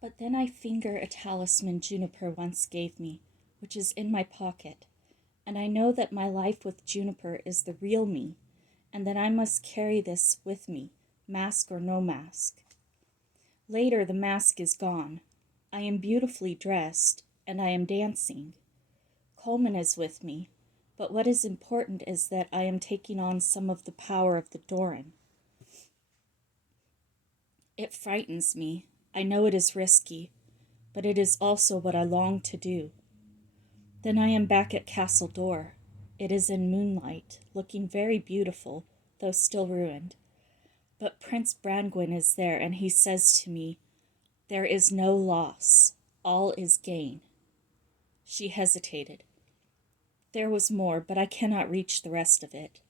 But then I finger a talisman Juniper once gave me, which is in my pocket, and I know that my life with Juniper is the real me, and that I must carry this with me, mask or no mask. Later the mask is gone. I am beautifully dressed, and I am dancing. Colman is with me, but what is important is that I am taking on some of the power of the Doran. It frightens me. I know it is risky, but it is also what I long to do. Then I am back at Castle Door. It is in moonlight, looking very beautiful, though still ruined. But Prince Brangwyn is there, and he says to me, "There is no loss. All is gain." She hesitated. There was more, but I cannot reach the rest of it.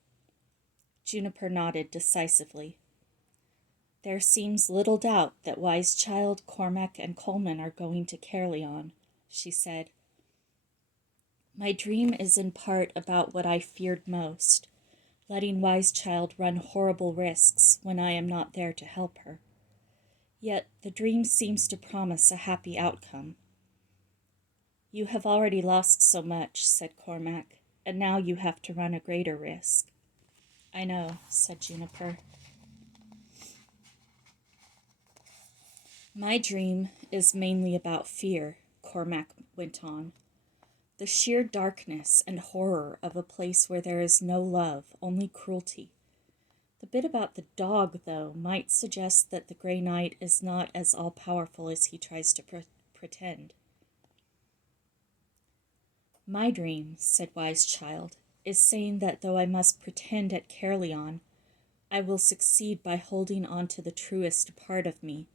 Juniper nodded decisively. There seems little doubt that Wise Child, Cormac, and Colman are going to Caerleon, she said. My dream is in part about what I feared most, letting Wise Child run horrible risks when I am not there to help her. Yet the dream seems to promise a happy outcome. You have already lost so much, said Cormac, and now you have to run a greater risk. I know, said Juniper. My dream is mainly about fear, Cormac went on. The sheer darkness and horror of a place where there is no love, only cruelty. The bit about the dog, though, might suggest that the Grey Knight is not as all-powerful as he tries to pretend. My dream, said Wise Child, is saying that though I must pretend at Caerleon, I will succeed by holding on to the truest part of me,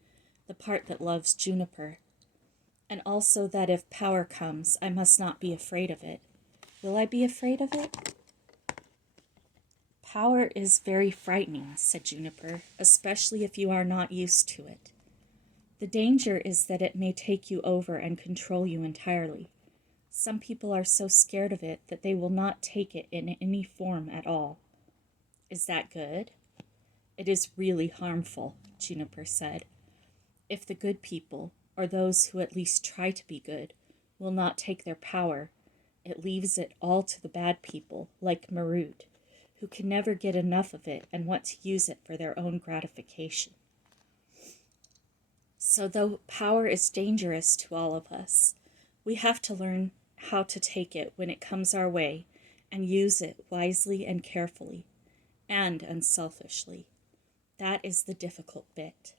the part that loves Juniper. And also that if power comes, I must not be afraid of it. Will I be afraid of it? Power is very frightening, said Juniper, especially if you are not used to it. The danger is that it may take you over and control you entirely. Some people are so scared of it that they will not take it in any form at all. Is that good? It is really harmful, Juniper said. If the good people, or those who at least try to be good, will not take their power, it leaves it all to the bad people, like Marut, who can never get enough of it and want to use it for their own gratification. So though power is dangerous to all of us, we have to learn how to take it when it comes our way and use it wisely and carefully, and unselfishly. That is the difficult bit.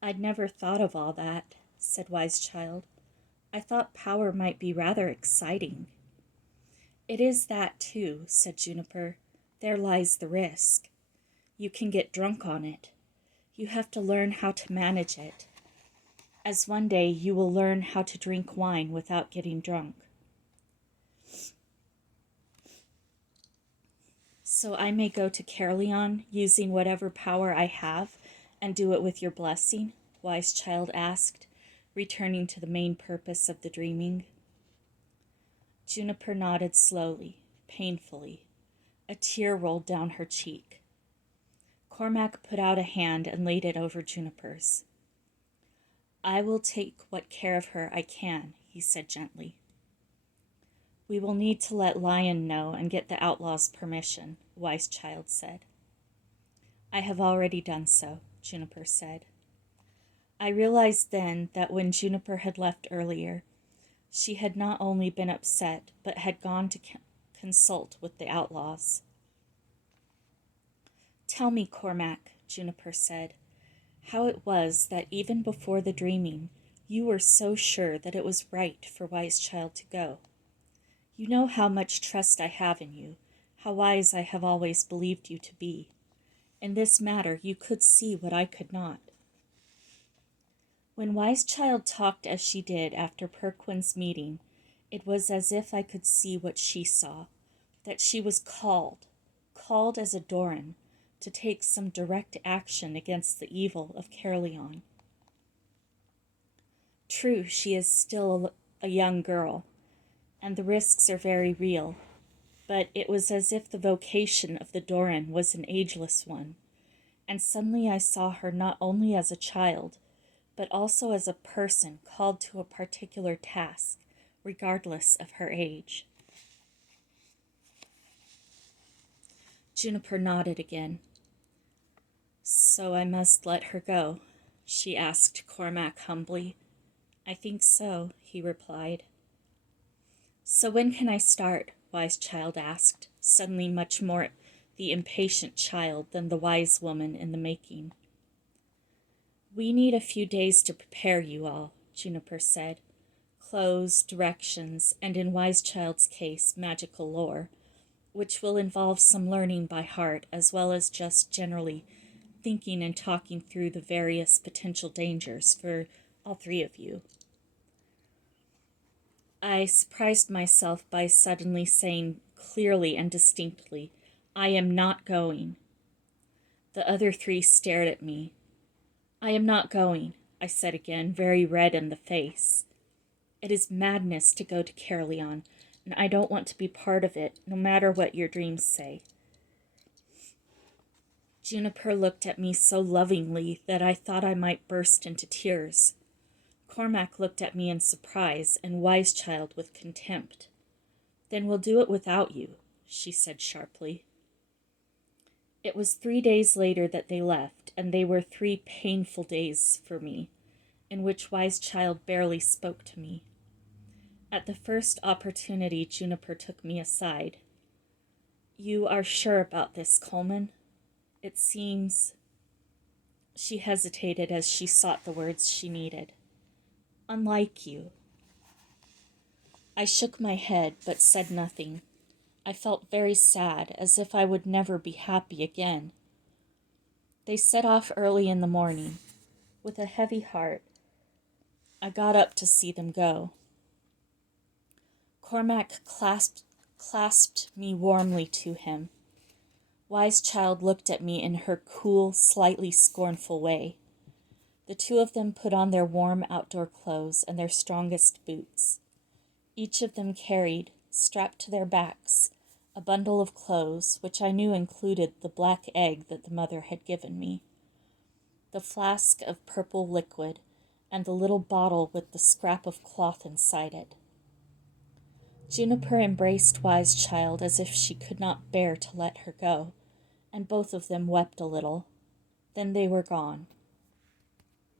I'd never thought of all that, said Wise Child. I thought power might be rather exciting. It is that too, said Juniper. There lies the risk. You can get drunk on it. You have to learn how to manage it, as one day you will learn how to drink wine without getting drunk. So I may go to Caerleon using whatever power I have and do it with your blessing? Wise Child asked, returning to the main purpose of the dreaming. Juniper nodded slowly, painfully. A tear rolled down her cheek. Cormac put out a hand and laid it over Juniper's. I will take what care of her I can, he said gently. We will need to let Lion know and get the outlaw's permission, Wise Child said. I have already done so, Juniper said. I realized then that when Juniper had left earlier, she had not only been upset, but had gone to consult with the outlaws. Tell me, Cormac, Juniper said, how it was that even before the dreaming, you were so sure that it was right for Wise Child to go. You know how much trust I have in you, how wise I have always believed you to be. In this matter, you could see what I could not. When Wise Child talked as she did after Perquin's meeting, it was as if I could see what she saw, that she was called as a Doran, to take some direct action against the evil of Caerleon. True, she is still a young girl, and the risks are very real, but it was as if the vocation of the Doran was an ageless one, and suddenly I saw her not only as a child, but also as a person called to a particular task, regardless of her age. Juniper nodded again. So I must let her go? She asked Cormac humbly. I think so, he replied. So when can I start? Wise Child asked, suddenly much more the impatient child than the wise woman in the making. We need a few days to prepare you all, Juniper said. Clothes, directions, and in Wise Child's case, magical lore, which will involve some learning by heart as well as just generally thinking and talking through the various potential dangers for all three of you. I surprised myself by suddenly saying clearly and distinctly, I am not going. The other three stared at me. I am not going, I said again, very red in the face. It is madness to go to Caerleon, and I don't want to be part of it, no matter what your dreams say. Juniper looked at me so lovingly that I thought I might burst into tears. Cormac looked at me in surprise, and Wise Child with contempt. Then we'll do it without you, she said sharply. It was 3 days later that they left, and they were 3 painful days for me, in which Wise Child barely spoke to me. At the first opportunity, Juniper took me aside. You are sure about this, Colman? It seems... She hesitated as she sought the words she needed. Unlike you. I shook my head, but said nothing. I felt very sad, as if I would never be happy again. They set off early in the morning. With a heavy heart, I got up to see them go. Cormac clasped me warmly to him. Wise Child looked at me in her cool, slightly scornful way. The two of them put on their warm outdoor clothes and their strongest boots. Each of them carried, strapped to their backs, a bundle of clothes, which I knew included the black egg that the mother had given me, the flask of purple liquid, and the little bottle with the scrap of cloth inside it. Juniper embraced Wise Child as if she could not bear to let her go, and both of them wept a little. Then they were gone.